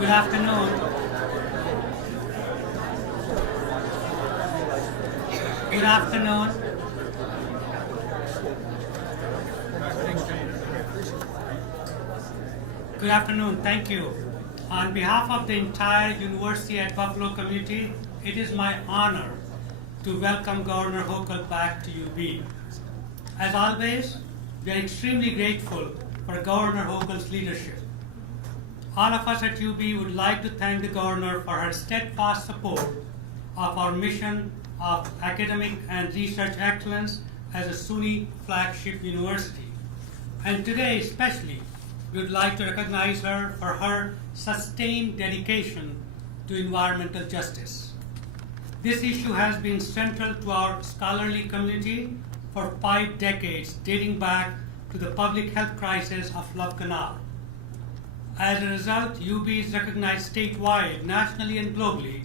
Good afternoon. Good afternoon. Good afternoon. Thank you. On behalf of the entire University at Buffalo community, it is my honor to welcome Governor Hochul back to UB. As always, we are extremely grateful for Governor Hochul's leadership. All of us at UB would like to thank the Governor for her steadfast support of our mission of academic and research excellence as a SUNY flagship university. And today especially, we would like to recognize her for her sustained dedication to environmental justice. This issue has been central to our scholarly community for 5 decades, dating back to the public health crisis of Love Canal. As a result, UB is recognized statewide, nationally, and globally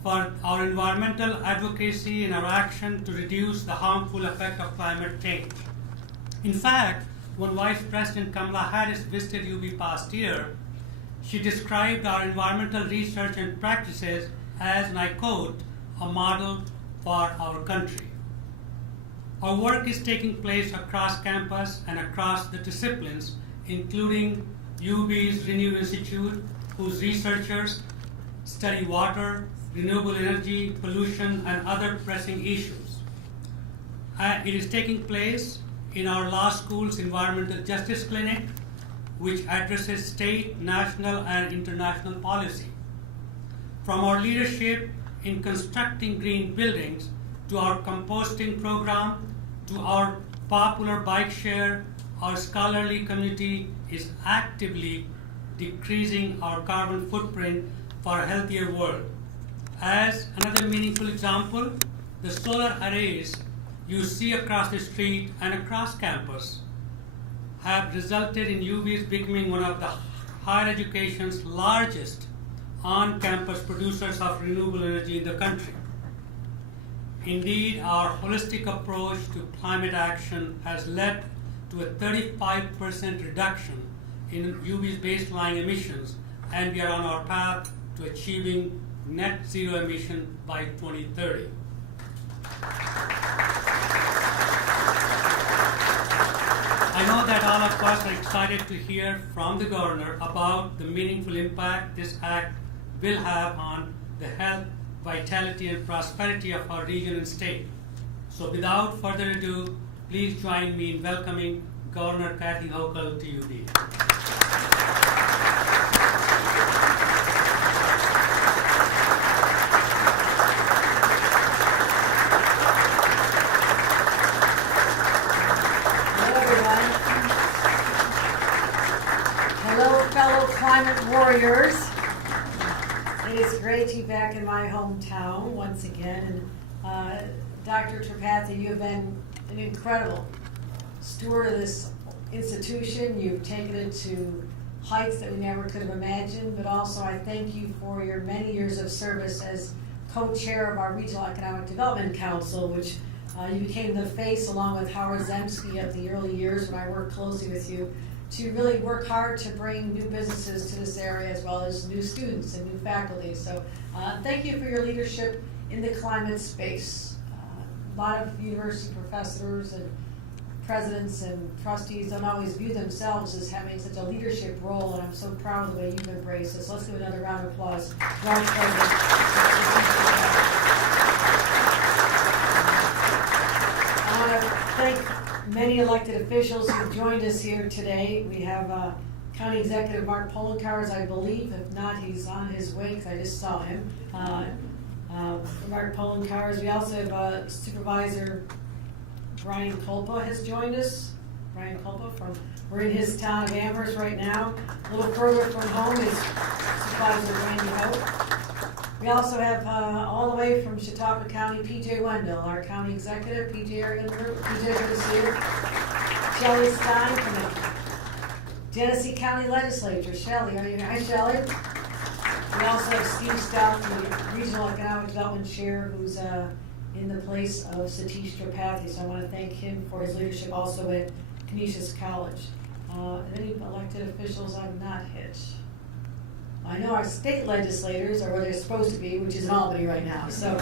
for our environmental advocacy and our action to reduce the harmful effect of climate change. In fact, when Vice President Kamala Harris visited UB past year, she described our environmental research and practices as, and I quote, a model for our country. Our work is taking place across campus and across the disciplines, including UB's Renew Institute, whose researchers study water, renewable energy, pollution, and other pressing issues. It is taking place in our law school's Environmental Justice Clinic, which addresses state, national, and international policy. From our leadership in constructing green buildings, to our composting program, to our popular bike share, our scholarly community is actively decreasing our carbon footprint for a healthier world. As another meaningful example, the solar arrays you see across the street and across campus have resulted in UB's becoming one of the higher education's largest on-campus producers of renewable energy in the country. Indeed, our holistic approach to climate action has led to a 35% reduction in UB's baseline emissions, and we are on our path to achieving net zero emission by 2030. I know that all of us are excited to hear from the governor about the meaningful impact this act will have on the health, vitality, and prosperity of our region and state. So without further ado, please join me in welcoming Governor Kathy Hochul to UB. Fellow climate warriors. It is great to be back in my hometown once again. And Dr. Tripathi, you have been an incredible steward of this institution. You've taken it to heights that we never could have imagined, but also I thank you for your many years of service as co-chair of our Regional Economic Development Council, which you became the face, along with Howard Zemsky, of the early years when I worked closely with you, to really work hard to bring new businesses to this area, as well as new students and new faculty. So thank you for your leadership in the climate space. A lot of university professors and presidents and trustees don't always view themselves as having such a leadership role, and I'm so proud of the way you've embraced this. Let's give another round of applause to our president. I want to thank many elected officials who joined us here today. We have County Executive Mark Poloncarz, I believe. If not, he's on his way because I just saw him. Mark Poloncarz. We also have Supervisor Brian Kulpa has joined us. Brian Kulpa we're in his town of Amherst right now. A little further from home is Supervisor Randy Hope. We also have all the way from Chautauqua County, P.J. Wendell, our county executive. P.J., are you in the room? P.J., good to see you. Shelley Stein from the Genesee County Legislature. Shelley, are you here? Hi, Shelley. We also have Steve Stout, the Regional Economic Development Chair, who's in the place of Satish Tripathi. So I want to thank him for his leadership also at Canisius College. Any elected officials I've not hit? I know our state legislators are where they're supposed to be, which is in Albany right now. So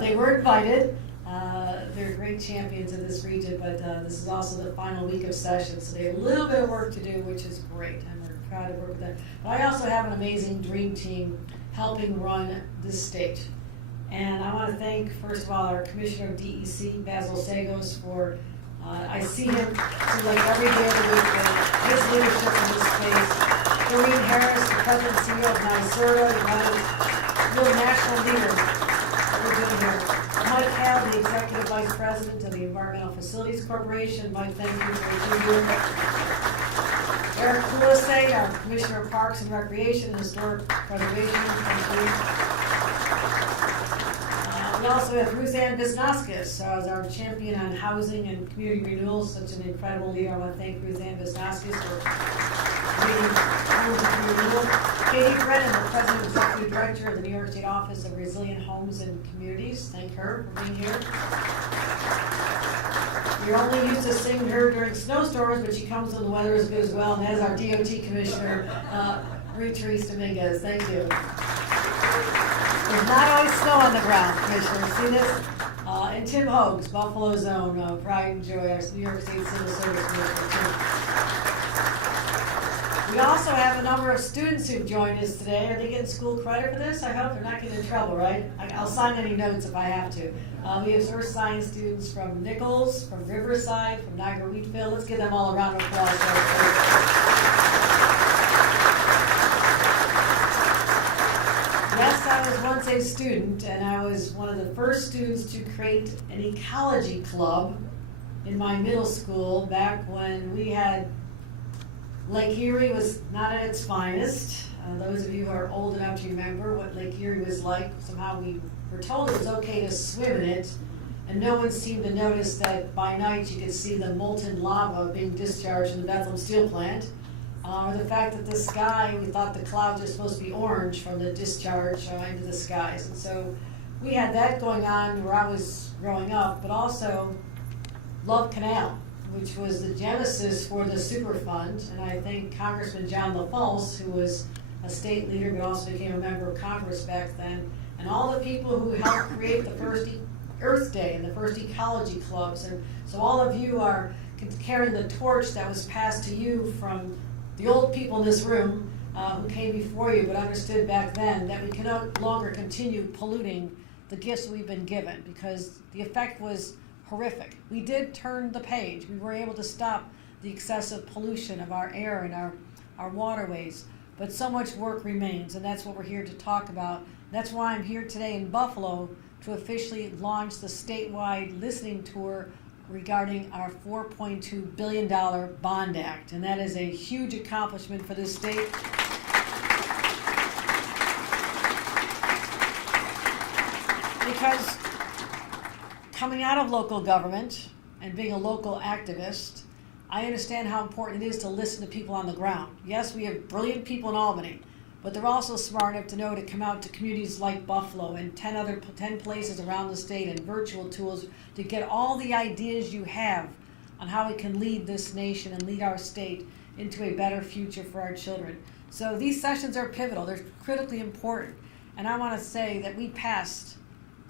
they were invited. They're great champions of this region, but this is also the final week of session, so they have a little bit of work to do, which is great, and we're proud to work with them. But I also have an amazing dream team helping run this state. And I want to thank, first of all, our Commissioner of DEC, Basil Sagos, for I see him like every day of the week, his leadership in this space. Doreen Harris, the President and CEO of NYSERDA, the real national leader that we're doing here. Mike Hale, the Executive Vice President of the Environmental Facilities Corporation. Mike, thank you for your work. Eric Kulise, our Commissioner of Parks and Recreation and Historic Preservation. Thank you. We also have Ruth Ann Visnaskis as our champion on housing and community renewal. Such an incredible leader. I want to thank Ruth Ann Visnaskis for leading housing and renewal. Katie Brennan, the President and Executive Director of the New York State Office of Resilient Homes and Communities. Thank her for being here. You're only used to seeing her during snowstorms, but she comes when the weather is good as well. And that is our DOT Commissioner, Marie-Therese Dominguez. Thank you. There's not always snow on the ground, Commissioner. See this? And Tim Hogues, Buffalo Zone, Pride and Joy, our New York State Civil Service Commissioner. We also have a number of students who've joined us today. Are they getting school credit for this? I hope they're not getting in trouble, right? I'll sign any notes if I have to. We have earth science students from Nichols, from Riverside, from Niagara Wheatfield. Let's give them all a round of applause. Yes, I was once a student, and I was one of the first students to create an ecology club in my middle school back when we had Lake Erie was not at its finest. Those of you who are old enough to remember what Lake Erie was like, somehow we were told it was okay to swim in it, and no one seemed to notice that by night you could see the molten lava being discharged in the Bethlehem Steel Plant. Or the fact that the sky, we thought the clouds were supposed to be orange from the discharge into the skies. And so we had that going on where I was growing up, but also Love Canal, which was the genesis for the Superfund. And I think Congressman John LaFalce, who was a state leader but also became a member of Congress back then, and all the people who helped create the first Earth Day and the first ecology clubs. And so all of you are carrying the torch that was passed to you from the old people in this room who came before you but understood back then that we can no longer continue polluting the gifts we've been given, because the effect was horrific. We did turn the page. We were able to stop the excessive pollution of our air and our waterways, but so much work remains, and that's what we're here to talk about. That's why I'm here today in Buffalo to officially launch the statewide listening tour regarding our $4.2 billion bond act, and that is a huge accomplishment for this state. Because coming out of local government and being a local activist, I understand how important it is to listen to people on the ground. Yes, we have brilliant people in Albany, but they're also smart enough to know to come out to communities like Buffalo and 10 places around the state and virtual tools to get all the ideas you have on how we can lead this nation and lead our state into a better future for our children. So these sessions are pivotal. They're critically important. And I want to say that we passed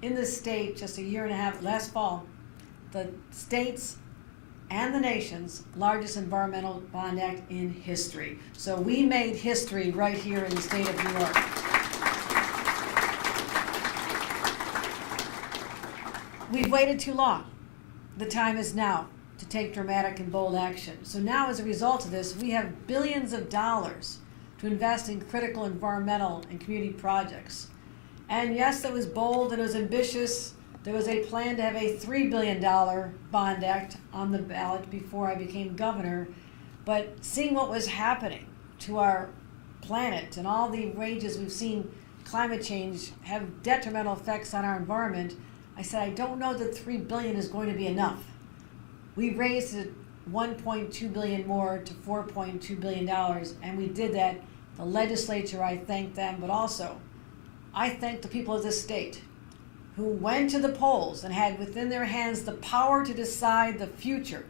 in this state just a year and a half, last fall, the state's and the nation's largest environmental bond act in history. So we made history right here in the state of New York. We've waited too long. The time is now to take dramatic and bold action. So now, as a result of this, we have billions of dollars to invest in critical environmental and community projects. And yes, it was bold and it was ambitious. There was a plan to have a $3 billion bond act on the ballot before I became governor. But seeing what was happening to our planet and all the ranges we've seen climate change have detrimental effects on our environment, I said, I don't know that $3 billion is going to be enough. We raised it $1.2 billion more to $4.2 billion, and we did that. The legislature, I thank them, but also I thank the people of this state who went to the polls and had within their hands the power to decide the future,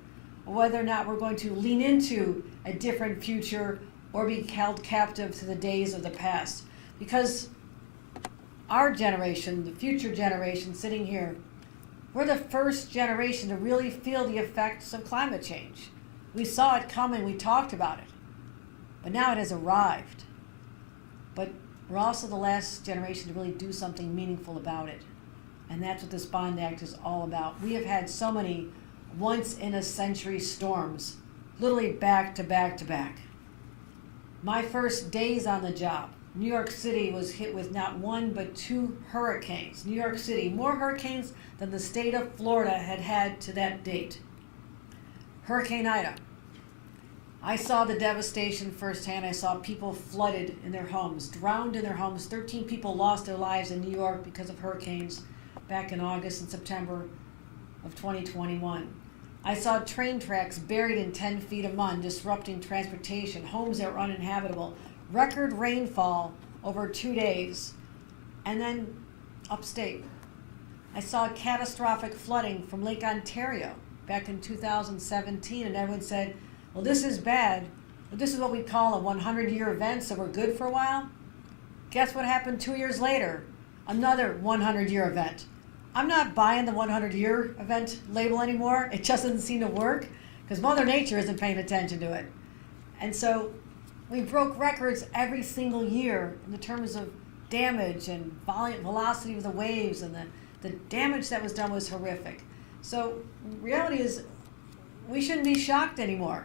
whether or not we're going to lean into a different future or be held captive to the days of the past. Because our generation, the future generation sitting here, we're the first generation to really feel the effects of climate change. We saw it coming, we talked about it, but now it has arrived. But we're also the last generation to really do something meaningful about it. And that's what this bond act is all about. We have had so many once-in-a-century storms, literally back to back to back. My first days on the job, New York City was hit with not one but 2 hurricanes. New York City, more hurricanes than the state of Florida had had to that date. Hurricane Ida. I saw the devastation firsthand. I saw people flooded in their homes, drowned in their homes. 13 people lost their lives in New York because of hurricanes back in August and September of 2021. I saw train tracks buried in 10 feet of mud, disrupting transportation, homes that were uninhabitable, record rainfall over 2 days, and then upstate. I saw catastrophic flooding from Lake Ontario back in 2017, and everyone said, well, this is bad, but this is what we call a 100-year event, so we're good for a while. Guess what happened 2 years later? Another 100-year event. I'm not buying the 100-year event label anymore. It just doesn't seem to work because Mother Nature isn't paying attention to it. And so we broke records every single year in the terms of damage and velocity of the waves, and the damage that was done was horrific. So reality is we shouldn't be shocked anymore.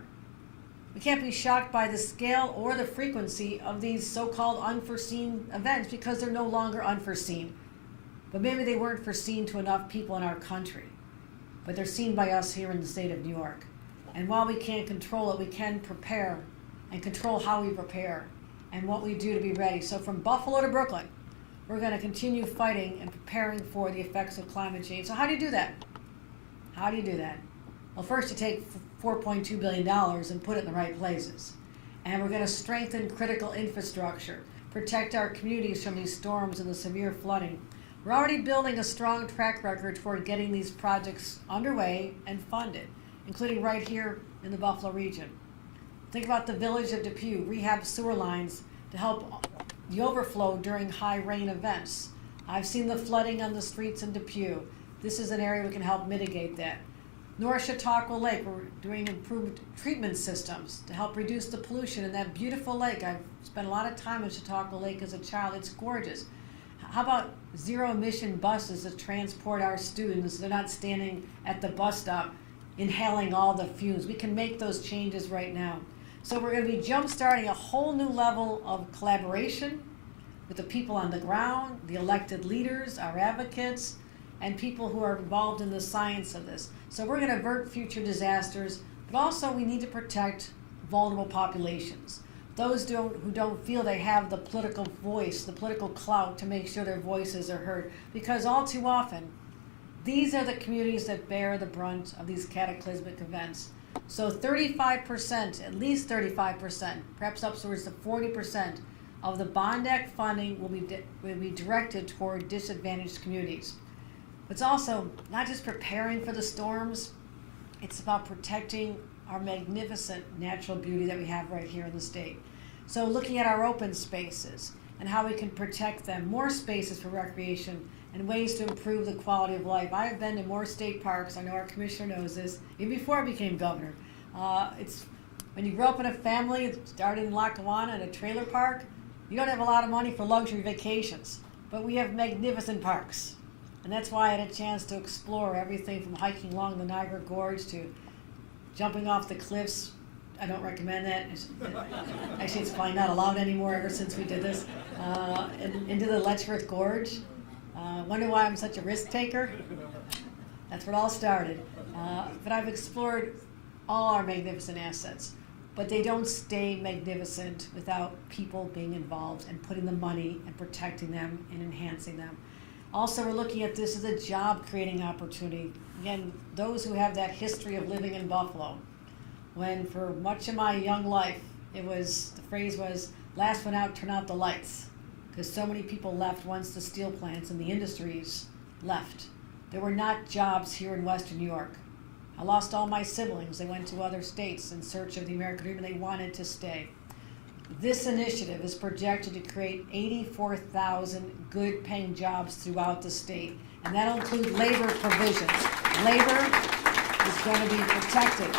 We can't be shocked by the scale or the frequency of these so-called unforeseen events because they're no longer unforeseen. But maybe they weren't foreseen to enough people in our country. But they're seen by us here in the state of New York. And while we can't control it, we can prepare and control how we prepare and what we do to be ready. So from Buffalo to Brooklyn, we're going to continue fighting and preparing for the effects of climate change. So how do you do that? How do you do that? Well, first you take $4.2 billion and put it in the right places. And we're going to strengthen critical infrastructure, protect our communities from these storms and the severe flooding. We're already building a strong track record toward getting these projects underway and funded, including right here in the Buffalo region. Think about the village of Depew, rehab sewer lines to help the overflow during high rain events. I've seen the flooding on the streets in Depew. This is an area we can help mitigate that. North Chautauqua Lake, we're doing improved treatment systems to help reduce the pollution in that beautiful lake. I've spent a lot of time in Chautauqua Lake as a child. It's gorgeous. How about zero emission buses that transport our students? They're not standing at the bus stop inhaling all the fumes. We can make those changes right now. So we're going to be jump-starting a whole new level of collaboration with the people on the ground, the elected leaders, our advocates, and people who are involved in the science of this. So we're going to avert future disasters, but also we need to protect vulnerable populations. Those who don't feel they have the political voice, the political clout to make sure their voices are heard. Because all too often, these are the communities that bear the brunt of these cataclysmic events. So 35%, at least 35%, perhaps upwards to 40% of the Bond Act funding will be directed toward disadvantaged communities. It's also not just preparing for the storms, it's about protecting our magnificent natural beauty that we have right here in the state. So looking at our open spaces and how we can protect them, more spaces for recreation and ways to improve the quality of life. I have been to more state parks, I know our commissioner knows this, even before I became governor. It's when you grow up in a family, started in Lackawanna in a trailer park, you don't have a lot of money for luxury vacations, but we have magnificent parks. And that's why I had a chance to explore everything from hiking along the Niagara Gorge to jumping off the cliffs. I don't recommend that. Actually, it's probably not allowed anymore ever since we did this. Into the Letchworth Gorge. Wonder why I'm such a risk taker? That's where it all started. But I've explored all our magnificent assets. But they don't stay magnificent without people being involved and putting the money and protecting them and enhancing them. Also, we're looking at this as a job-creating opportunity. Again, those who have that history of living in Buffalo, when for much of my young life, the phrase was, last one out, turn out the lights, because so many people left once the steel plants and the industries left. There were not jobs here in Western New York. I lost all my siblings. They went to other states in search of the American dream, and they wanted to stay. This initiative is projected to create 84,000 good-paying jobs throughout the state, and that'll include labor provisions. Labor is going to be protected.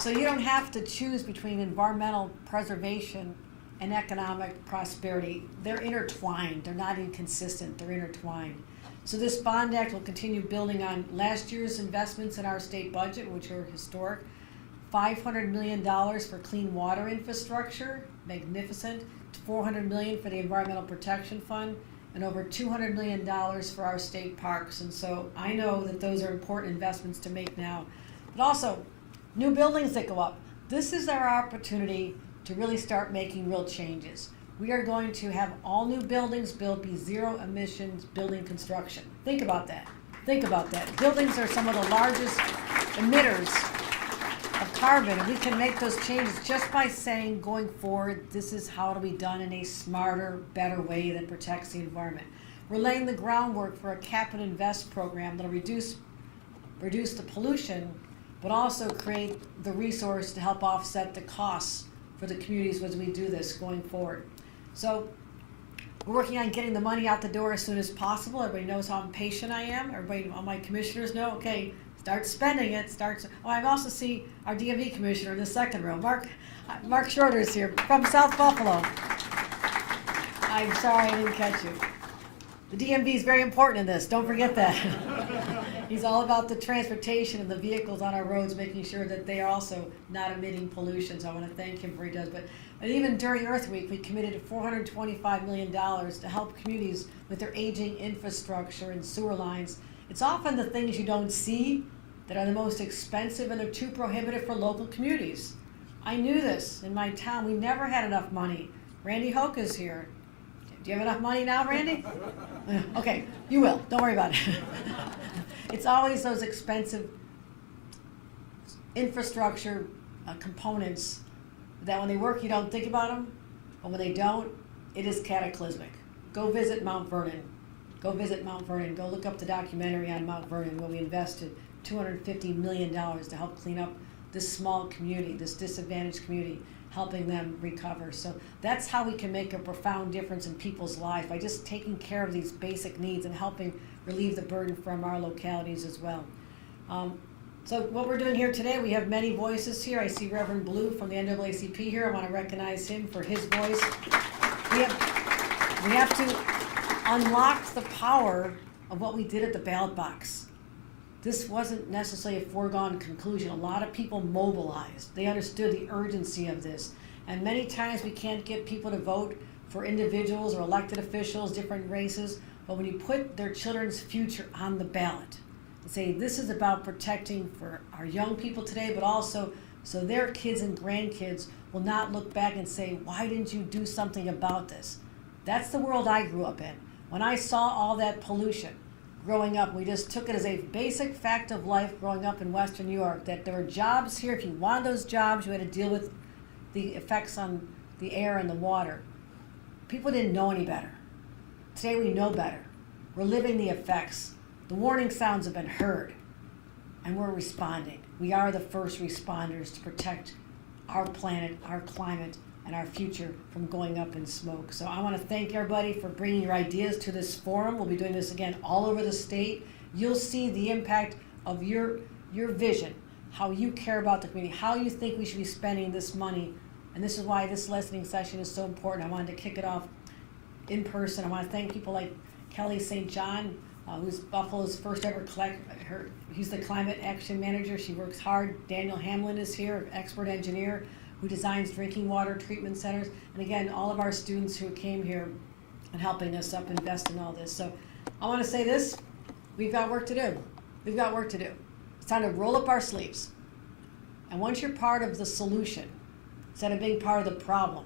So you don't have to choose between environmental preservation and economic prosperity. They're intertwined. They're not inconsistent. They're intertwined. So this Bond Act will continue building on last year's investments in our state budget, which are historic. $500 million for clean water infrastructure, magnificent. $400 million for the Environmental Protection Fund, and over $200 million for our state parks. And so I know that those are important investments to make now. But also, new buildings that go up. This is our opportunity to really start making real changes. We are going to have all new buildings built be zero emissions building construction. Think about that. Think about that. Buildings are some of the largest emitters of carbon, and we can make those changes just by saying, going forward, this is how it'll be done in a smarter, better way that protects the environment. We're laying the groundwork for a cap and invest program that'll reduce the pollution, but also create the resource to help offset the costs for the communities as we do this going forward. So we're working on getting the money out the door as soon as possible. Everybody knows how impatient I am. Everybody, all my commissioners know, okay, start spending it. I also see our DMV commissioner in the second row. Mark Schroeder is here from South Buffalo. I'm sorry I didn't catch you. The DMV is very important in this. Don't forget that. He's all about the transportation and the vehicles on our roads, making sure that they are also not emitting pollution. So I want to thank him for what he does. But even during Earth Week, we committed $425 million to help communities with their aging infrastructure and sewer lines. It's often the things you don't see that are the most expensive, and they're too prohibitive for local communities. I knew this in my town. We never had enough money. Randy Hochul is here. Do you have enough money now, Randy? Okay, you will. Don't worry about it. It's always those expensive infrastructure components that when they work, you don't think about them, but when they don't, it is cataclysmic. Go visit Mount Vernon. Go visit Mount Vernon. Go look up the documentary on Mount Vernon where we invested $250 million to help clean up this small community, this disadvantaged community, helping them recover. So that's how we can make a profound difference in people's life, by just taking care of these basic needs and helping relieve the burden from our localities as well. So what we're doing here today, we have many voices here. I see Reverend Blue from the NAACP here. I want to recognize him for his voice. We have to unlock the power of what we did at the ballot box. This wasn't necessarily a foregone conclusion. A lot of people mobilized. They understood the urgency of this. And many times we can't get people to vote for individuals or elected officials, different races, but when you put their children's future on the ballot, and say this is about protecting for our young people today, but also so their kids and grandkids will not look back and say, why didn't you do something about this? That's the world I grew up in. When I saw all that pollution growing up, we just took it as a basic fact of life growing up in Western New York, that there were jobs here. If you wanted those jobs, you had to deal with the effects on the air and the water. People didn't know any better. Today we know better. We're living the effects. The warning sounds have been heard, and we're responding. We are the first responders to protect our planet, our climate, and our future from going up in smoke. So I want to thank everybody for bringing your ideas to this forum. We'll be doing this again all over the state. You'll see the impact of your vision, how you care about the community, how you think we should be spending this money. And this is why this listening session is so important. I wanted to kick it off in person. I want to thank people like Kelly St. John, who's Buffalo's first ever he's the climate action manager. She works hard. Daniel Hamlin is here, expert engineer who designs drinking water treatment centers. And again, all of our students who came here and helping us up invest in all this. So I want to say this, we've got work to do. We've got work to do. It's time to roll up our sleeves. And once you're part of the solution, instead of being part of the problem,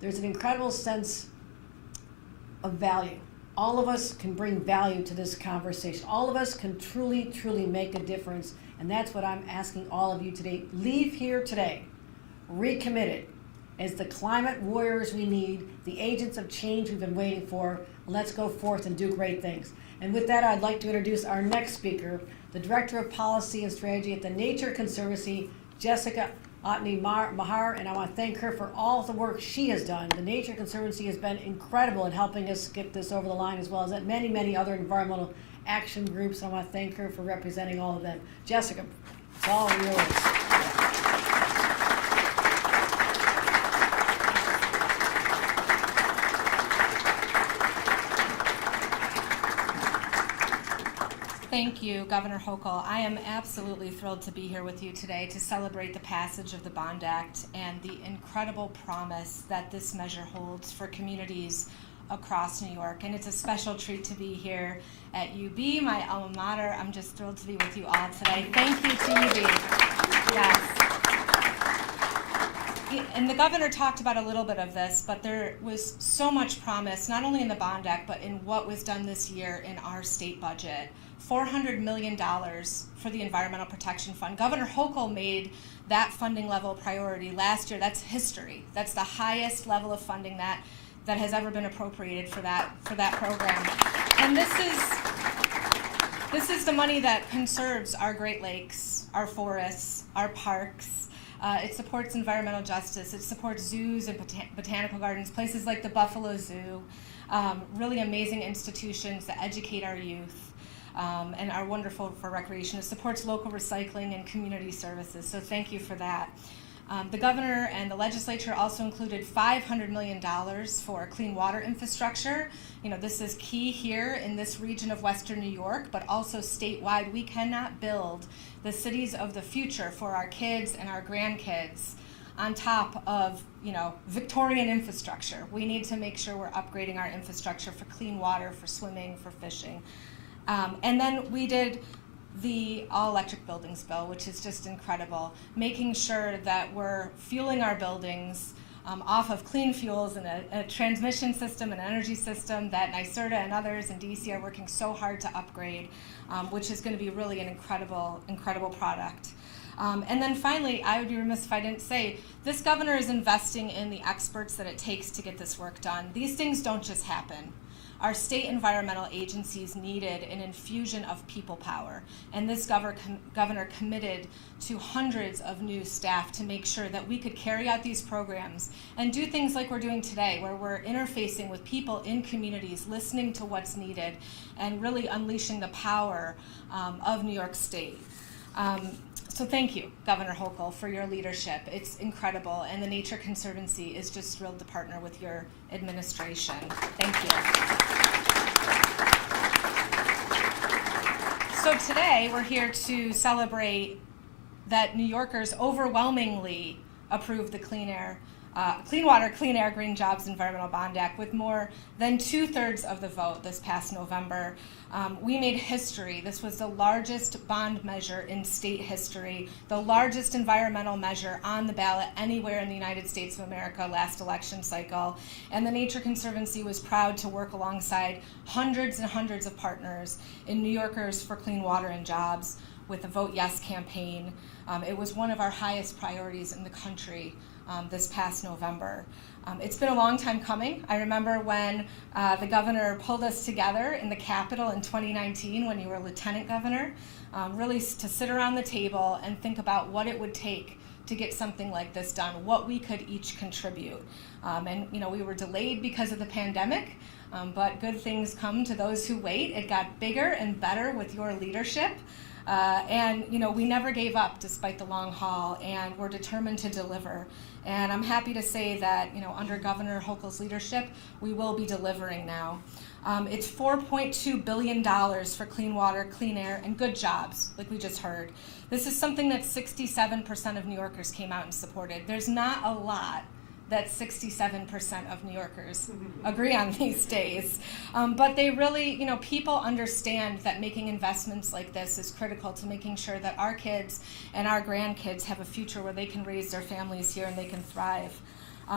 there's an incredible sense of value. All of us can bring value to this conversation. All of us can truly, truly make a difference. And that's what I'm asking all of you today. Leave here today recommitted as the climate warriors we need, the agents of change we've been waiting for. Let's go forth and do great things. And with that, I'd like to introduce our next speaker, the Director of Policy and Strategy at the Nature Conservancy, Jessica Otney Mahar, and I want to thank her for all the work she has done. The Nature Conservancy has been incredible in helping us get this over the line, as well as at many, many other environmental action groups. I want to thank her for representing all of them. Jessica, it's all yours. Thank you, Governor Hochul. I am absolutely thrilled to be here with you today to celebrate the passage of the Bond Act and the incredible promise that this measure holds for communities across New York. And it's a special treat to be here at UB, my alma mater. I'm just thrilled to be with you all today. Thank you to UB. Yes. And the governor talked about a little bit of this, but there was so much promise, not only in the Bond Act, but in what was done this year in our state budget. $400 million for the Environmental Protection Fund. Governor Hochul made that funding level a priority last year. That's history. That's the highest level of funding that has ever been appropriated for that program. And this is the money that conserves our Great Lakes, our forests, our parks. It supports environmental justice. It supports zoos and botanical gardens, places like the Buffalo Zoo, really amazing institutions that educate our youth. And are wonderful for recreation. It supports local recycling and community services, so thank you for that. The governor and the legislature also included $500 million for clean water infrastructure. You know, this is key here in this region of Western New York, but also statewide. We cannot build the cities of the future for our kids and our grandkids on top of, Victorian infrastructure. We need to make sure we're upgrading our infrastructure for clean water, for swimming, for fishing. And then we did the all-electric buildings bill, which is just incredible, making sure that we're fueling our buildings off of clean fuels and a transmission system, an energy system that NYSERDA and others in DC are working so hard to upgrade, which is going to be really an incredible, incredible product. And then finally, I would be remiss if I didn't say, this governor is investing in the experts that it takes to get this work done. These things don't just happen. our state environmental agencies needed an infusion of people power, and this governor committed to hundreds of new staff to make sure that we could carry out these programs and do things like we're doing today, where we're interfacing with people in communities, listening to what's needed, and really unleashing the power of New York State. So thank you, Governor Hochul, for your leadership. It's incredible, and the Nature Conservancy is just thrilled to partner with your administration. Thank you. So today, we're here to celebrate that New Yorkers overwhelmingly approved the Clean Water, Clean Air, Green Jobs Environmental Bond Act with more than 2/3 of the vote this past November. We made history. This was the largest bond measure in state history, the largest environmental measure on the ballot anywhere in the United States of America last election cycle. And the Nature Conservancy was proud to work alongside hundreds and hundreds of partners in New Yorkers for Clean Water and Jobs with the Vote Yes campaign. It was one of our highest priorities in the country this past November. It's been a long time coming. I remember when the governor pulled us together in the Capitol in 2019 when you were lieutenant governor, really to sit around the table and think about what it would take to get something like this done, what we could each contribute. And we were delayed because of the pandemic, but good things come to those who wait. It got bigger and better with your leadership. And we never gave up despite the long haul, and we're determined to deliver. And I'm happy to say that under Governor Hochul's leadership, we will be delivering now. It's $4.2 billion for clean water, clean air, and good jobs, like we just heard. This is something that 67% of New Yorkers came out and supported. There's not a lot that 67% of New Yorkers agree on these days. But they really, people understand that making investments like this is critical to making sure that our kids and our grandkids have a future where they can raise their families here and they can thrive.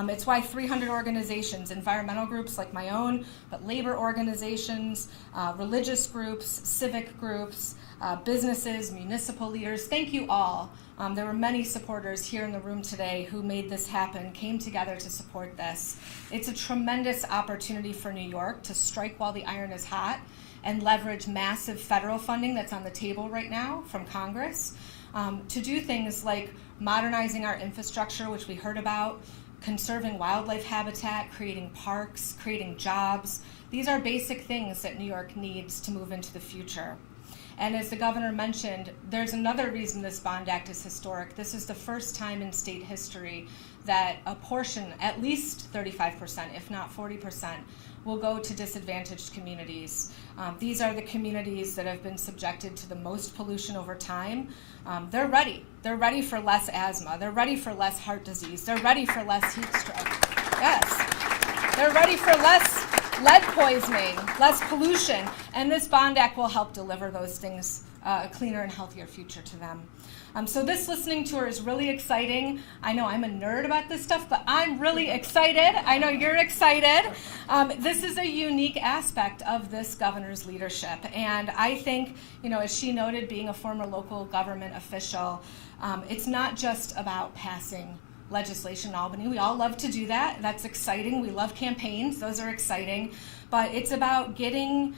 It's why 300 organizations, environmental groups like my own, but labor organizations, religious groups, civic groups, businesses, municipal leaders, thank you all. There were many supporters here in the room today who made this happen, came together to support this. It's a tremendous opportunity for New York to strike while the iron is hot and leverage massive federal funding that's on the table right now from Congress to do things like modernizing our infrastructure, which we heard about, conserving wildlife habitat, creating parks, creating jobs. These are basic things that New York needs to move into the future. And as the governor mentioned, there's another reason this Bond Act is historic. This is the first time in state history that a portion, at least 35%, if not 40%, will go to disadvantaged communities. These are the communities that have been subjected to the most pollution over time. They're ready. They're ready for less asthma. They're ready for less heart disease. They're ready for less heat stroke. Yes. They're ready for less lead poisoning, less pollution, and this Bond Act will help deliver those things, a cleaner and healthier future to them. So this listening tour is really exciting. I know I'm a nerd about this stuff, but I'm really excited. I know you're excited. This is a unique aspect of this governor's leadership, and I think, as she noted, being a former local government official, it's not just about passing legislation in Albany. We all love to do that. That's exciting. We love campaigns. Those are exciting. But it's about getting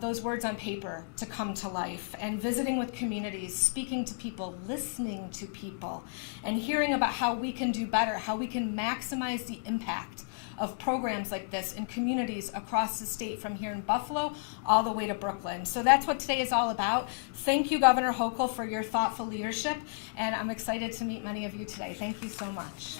those words on paper to come to life and visiting with communities, speaking to people, listening to people, and hearing about how we can do better, how we can maximize the impact of programs like this in communities across the state, from here in Buffalo all the way to Brooklyn. So that's what today is all about. Thank you, Governor Hochul, for your thoughtful leadership, and I'm excited to meet many of you today. Thank you so much.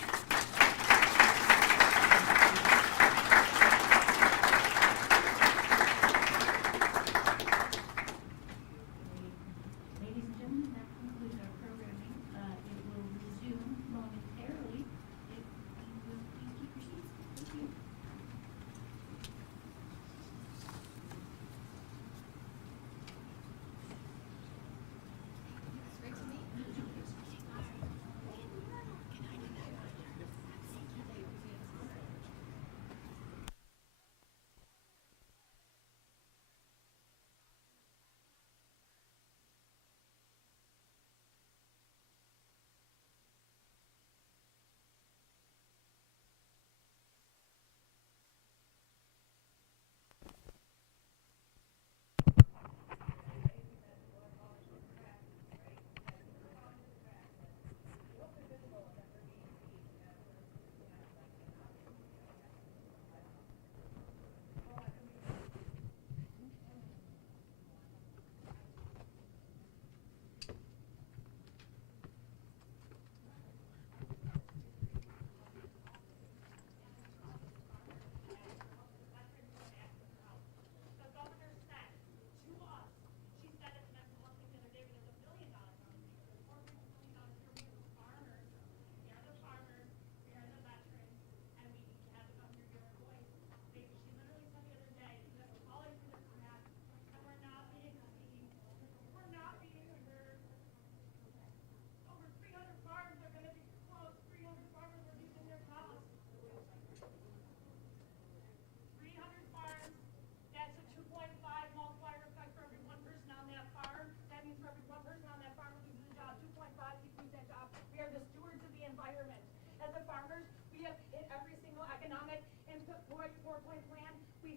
Ladies and gentlemen, that concludes our programming. It will resume momentarily. If you will please keep your seats. Thank you.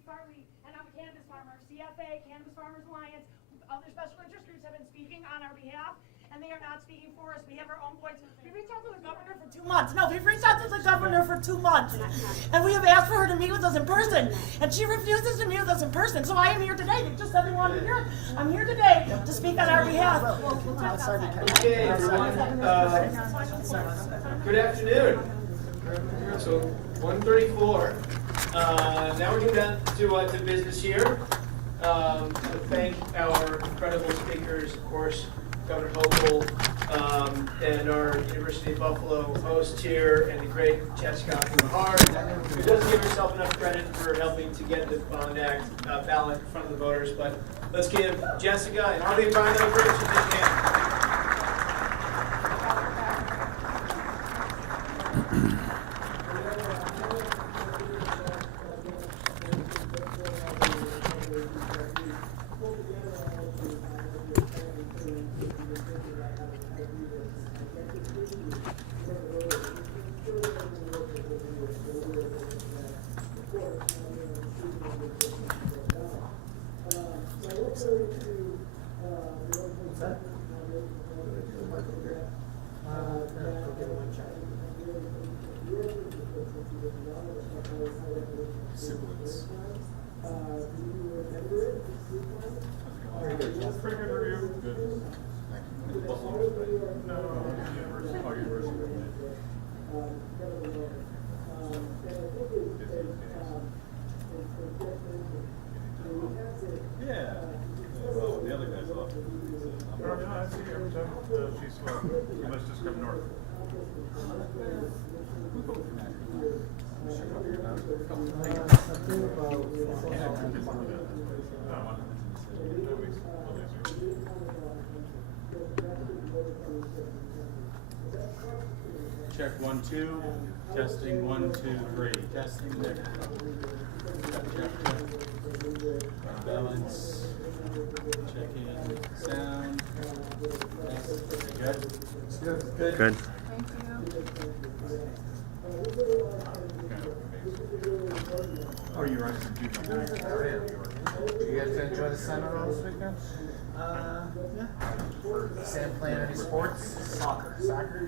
Farley, and I'm a cannabis farmer. CFA, Cannabis Farmers Alliance, other special interest groups have been speaking on our behalf, and they are not speaking for us. We have our own voice. We reached out to the governor for 2 months. No, we've reached out to the governor for 2 months, and we have asked for her to meet with us in person, and she refuses to meet with us in person. So I am here today. They just said they wanted to hear it. I'm here today to speak on our behalf. Okay, everyone. Good afternoon. So 1:34. Now we're getting down to business here. To thank our incredible speakers, of course, Governor Hochul, and our University of Buffalo host here, and the great Jessica Amherst, who doesn't give herself enough credit for helping to get the Bond Act ballot in front of the voters. But let's give Jessica and Harley and Brian a great hand. Siblings. Pretty good review. Good. Thank you. No, University. Oh, University. Yeah. Well, the other guy's off. Oh, yeah, I see her every time. She's slow. She must just come north. Check 1 2. Testing 1 2 3. Testing there. Check. Balance. Checking sound. Good. Good. Good. Oh, you're right. Do you guys enjoy the seminar this weekend? Yeah. Sam playing any sports? Soccer. Soccer?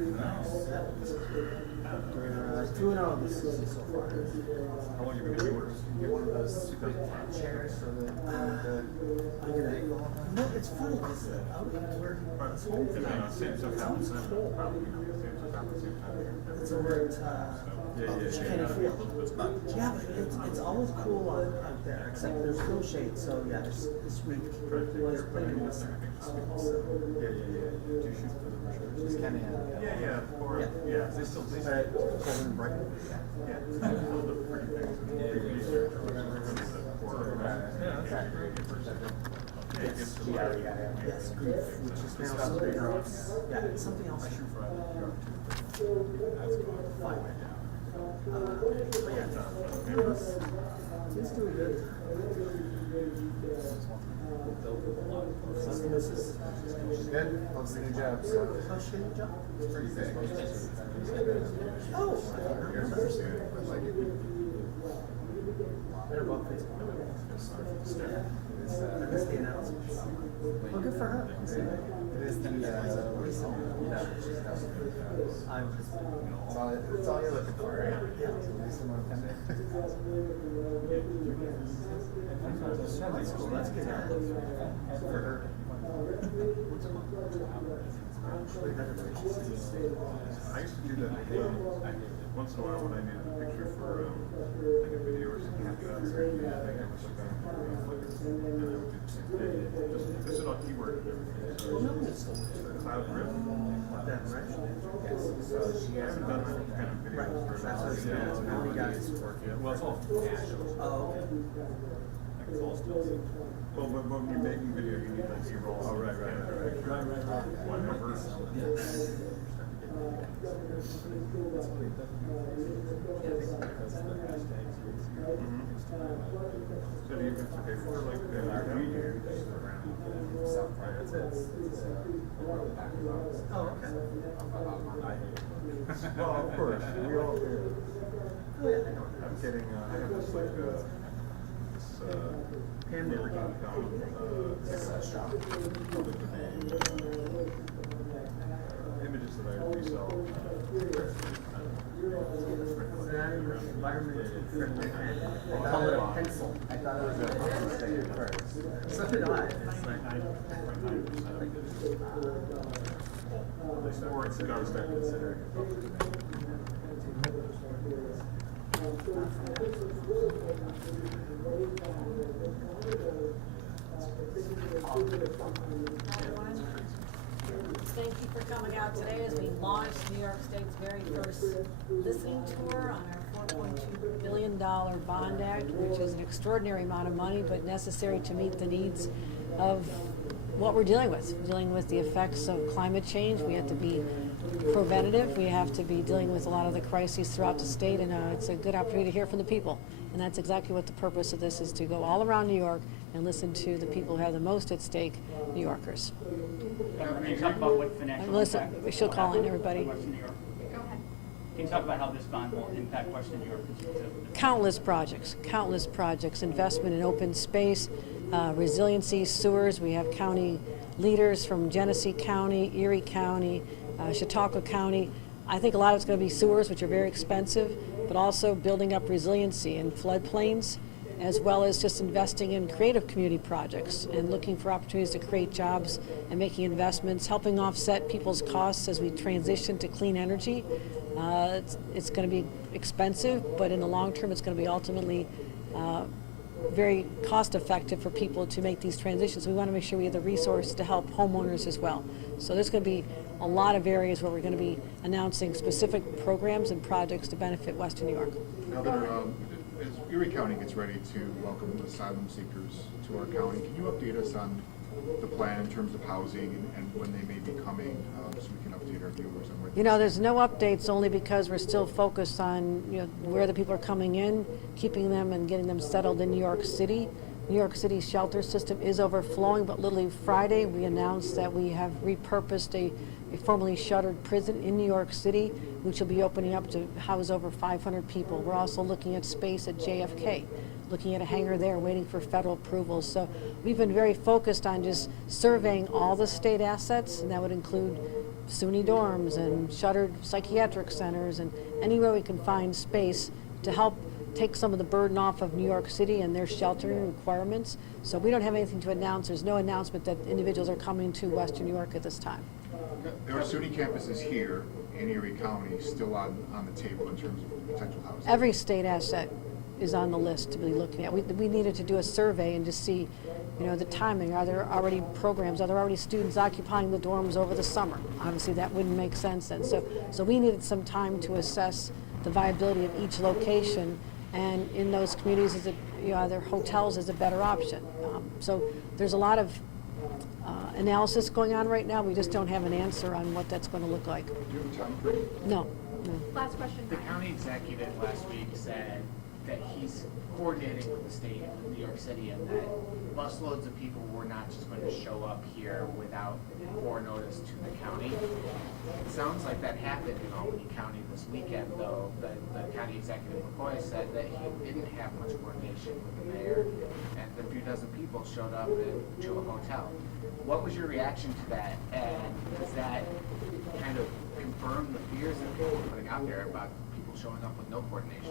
We're 2-0 this season so far. How long you been in yours? Get one of those super chairs for the No, it's funny because Same stuff happens then. Probably, same stuff happens same time here. it's over at Kenny Field. Yeah, but it's always cool out there, except there's no shade. So yeah, this week was playing with some. Do you shoot for the Russians? Just Kenny. Yeah. They still Brighton. Yeah. Still look pretty big. Research or whatever. Yes, grief, which is now something else. Yeah, it's something else. But yeah, he's doing good. She's good. Loves the new job. So. How's she new job? Pretty big. Oh, I remember. They're above Facebook. I missed the announcements. Well, good for her. It is the it's all you're looking for, right? Yeah. Let's get that for her. I used to do that once in a while when I needed a picture for like a video or something like that. This is all keyword and everything. Well, no, it's Cloud Rift. that, right? Yes. So she I haven't done that kind of videos for That's what now we got it. well, it's all Oh, okay. like it's all still. Well, when you're making video, you need like B-roll. Oh, right. Whatever. So do you have to pay for like the media? Oh, okay. Well, of course, we all do. Oh, yeah, I know. I'm kidding. I have this like this hand-working public domain images that I resell. Environmentally friendly pen. They call it a pencil. I thought it was a pencil stick at first. So did I. Or it's got to start considering it public domain. Thank you for coming out today as we launch New York State's very first listening tour on our $4.2 billion bond act, which is an extraordinary amount of money, but necessary to meet the needs of what we're dealing with the effects of climate change. We have to be preventative. We have to be dealing with a lot of the crises throughout the state, and it's a good opportunity to hear from the people. And that's exactly what the purpose of this is, to go all around New York and listen to the people who have the most at stake, New Yorkers. Can you talk about what financial Melissa, impact she'll will call have in everybody. on Western New York? Go ahead. Can you talk about how this bond will impact Western New York? Countless projects, investment in open space, resiliency, sewers. We have county leaders from Genesee County, Erie County, Chautauqua County. I think a lot of it's going to be sewers, which are very expensive, but also building up resiliency in floodplains, as well as just investing in creative community projects and looking for opportunities to create jobs and making investments, helping offset people's costs as we transition to clean energy. It's going to be expensive, but in the long term, it's going to be ultimately very cost effective for people to make these transitions. We want to make sure we have the resources to help homeowners as well. So there's going to be a lot of areas where we're going to be announcing specific programs and projects to benefit Western New York. Now that as Erie County gets ready to welcome asylum seekers to our county, can you update us on the plan in terms of housing and when they may be coming, so we can update our viewers on where There's no updates, only because we're still focused on where the people are coming in, keeping them and getting them settled in New York City. New York City's shelter system is overflowing, but literally Friday we announced that we have repurposed a formerly shuttered prison in New York City, which will be opening up to house over 500 people. We're also looking at space at JFK, looking at a hangar there, waiting for federal approval. So we've been very focused on just surveying all the state assets, and that would include SUNY dorms and shuttered psychiatric centers and anywhere we can find space to help take some of the burden off of New York City and their sheltering requirements. So we don't have anything to announce. There's no announcement that individuals are coming to Western New York at this time. there are SUNY campuses here in Erie County still on the table in terms of potential housing. Every state asset is on the list to be looking at. We needed to do a survey and just see, the timing. Are there already programs? Are there already students occupying the dorms over the summer? Obviously, that wouldn't make sense then. So we needed some time to assess the viability of each location, and in those communities, either hotels is a better option. So there's a lot of analysis going on right now. We just don't have an answer on what that's going to look like. Do you have a time frame? No. Last question. The county executive last week said that he's coordinating with the state and with New York City, and that busloads of people were not just going to show up here without notice to the county. It sounds like that happened in Albany County this weekend, though. The county executive McCoy said that he didn't have much coordination with the mayor, and a few dozen people showed up to a hotel. What was your reaction to that, and does that kind of confirm the fears that people were putting out there about people showing up with no coordination?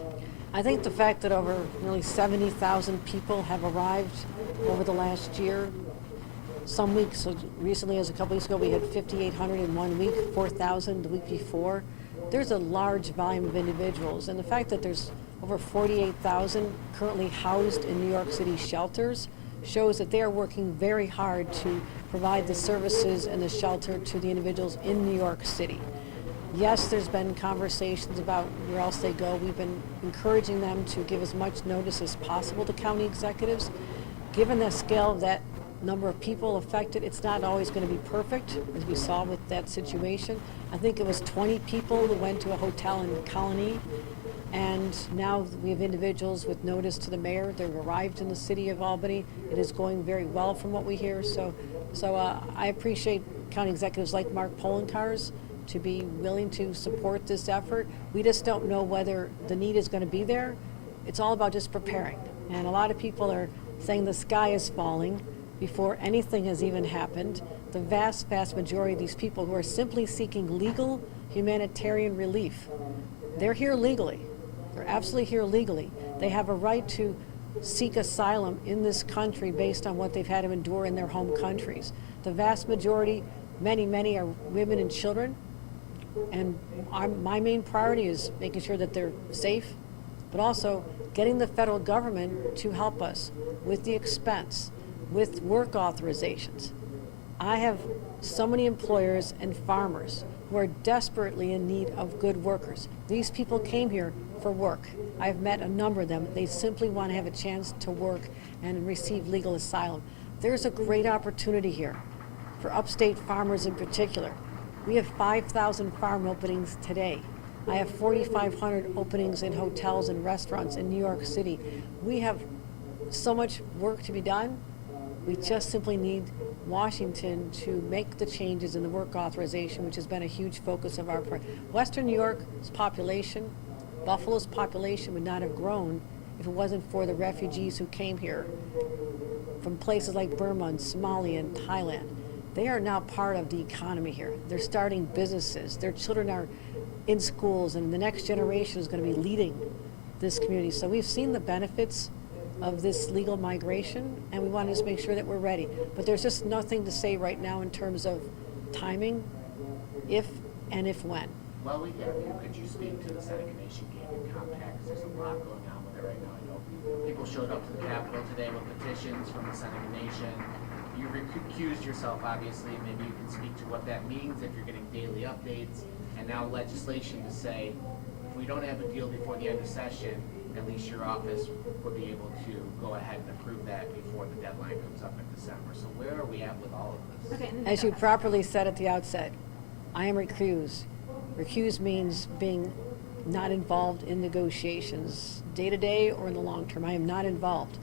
I think the fact that over nearly 70,000 people have arrived over the last year, some weeks, so recently as a couple weeks ago, we had 5,800 in 1 week, 4,000 the week before. There's a large volume of individuals, and the fact that there's over 48,000 currently housed in New York City shelters shows that they are working very hard to provide the services and the shelter to the individuals in New York City. Yes, there's been conversations about where else they go. We've been encouraging them to give as much notice as possible to county executives. Given the scale of that number of people affected, it's not always going to be perfect, as we saw with that situation. I think it was 20 people who went to a hotel in Colony, and now we have individuals with notice to the mayor. They've arrived in the city of Albany. It is going very well from what we hear. So I appreciate county executives like Mark Polenkar's to be willing to support this effort. We just don't know whether the need is going to be there. It's all about just preparing. And a lot of people are saying the sky is falling before anything has even happened. The vast, vast majority of these people who are simply seeking legal humanitarian relief, they're here legally. They're absolutely here legally. They have a right to seek asylum in this country based on what they've had to endure in their home countries. The vast majority, many are women and children. And my main priority is making sure that they're safe, but also getting the federal government to help us with the expense, with work authorizations. I have so many employers and farmers who are desperately in need of good workers. These people came here for work. I've met a number of them. They simply want to have a chance to work and receive legal asylum. There's a great opportunity here for upstate farmers in particular. We have 5,000 farm openings today. I have 4,500 openings in hotels and restaurants in New York City. We have so much work to be done. We just simply need Washington to make the changes in the work authorization, which has been a huge focus of our Western New York's population, Buffalo's population would not have grown if it wasn't for the refugees who came here from places like Burma and Somalia and Thailand. They are now part of the economy here. They're starting businesses. Their children are in schools, and the next generation is going to be leading this community. So we've seen the benefits of this legal migration, and we want to just make sure that we're ready. But there's just nothing to say right now in terms of timing, if and if when. Well, we have you. Could you speak to the Seneca Nation Gaming Compact? 'Cause there's a lot going on with it right now. I know people showed up to the Capitol today with petitions from the Seneca Nation. You recused yourself, obviously. Maybe you can speak to what that means if you're getting daily updates. And now legislation to say, if we don't have a deal before the end of session, at least your office would be able to go ahead and approve that before the deadline comes up in December. So where are we at with all of this? Okay. As you properly said at the outset, I am recused. Recused means being not involved in negotiations, day to day or in the long term. I am not involved.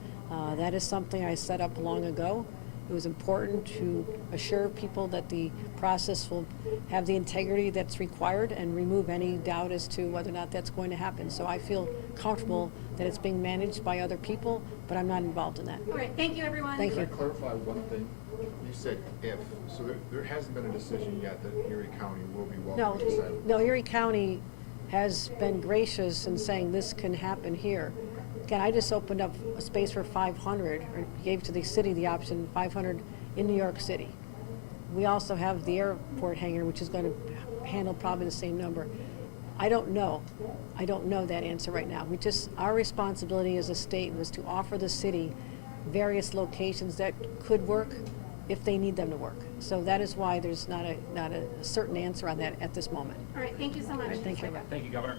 That is something I set up long ago. It was important to assure people that the process will have the integrity that's required and remove any doubt as to whether or not that's going to happen. So I feel comfortable that it's being managed by other people, but I'm not involved in that. All right, thank you, everyone. Thank you. Can I clarify one thing? You said if, so there hasn't been a decision yet that Erie County will be welcoming asylum. No, Erie County has been gracious in saying this can happen here. Again, I just opened up a space for 500, or gave to the city the option 500 in New York City. We also have the airport hangar, which is going to handle probably the same number. I don't know. I don't know that answer right now. Our responsibility as a state was to offer the city various locations that could work if they need them to work. So that is why there's not a certain answer on that at this moment. All right, thank you so much. All right, thank you. Thank you, Governor.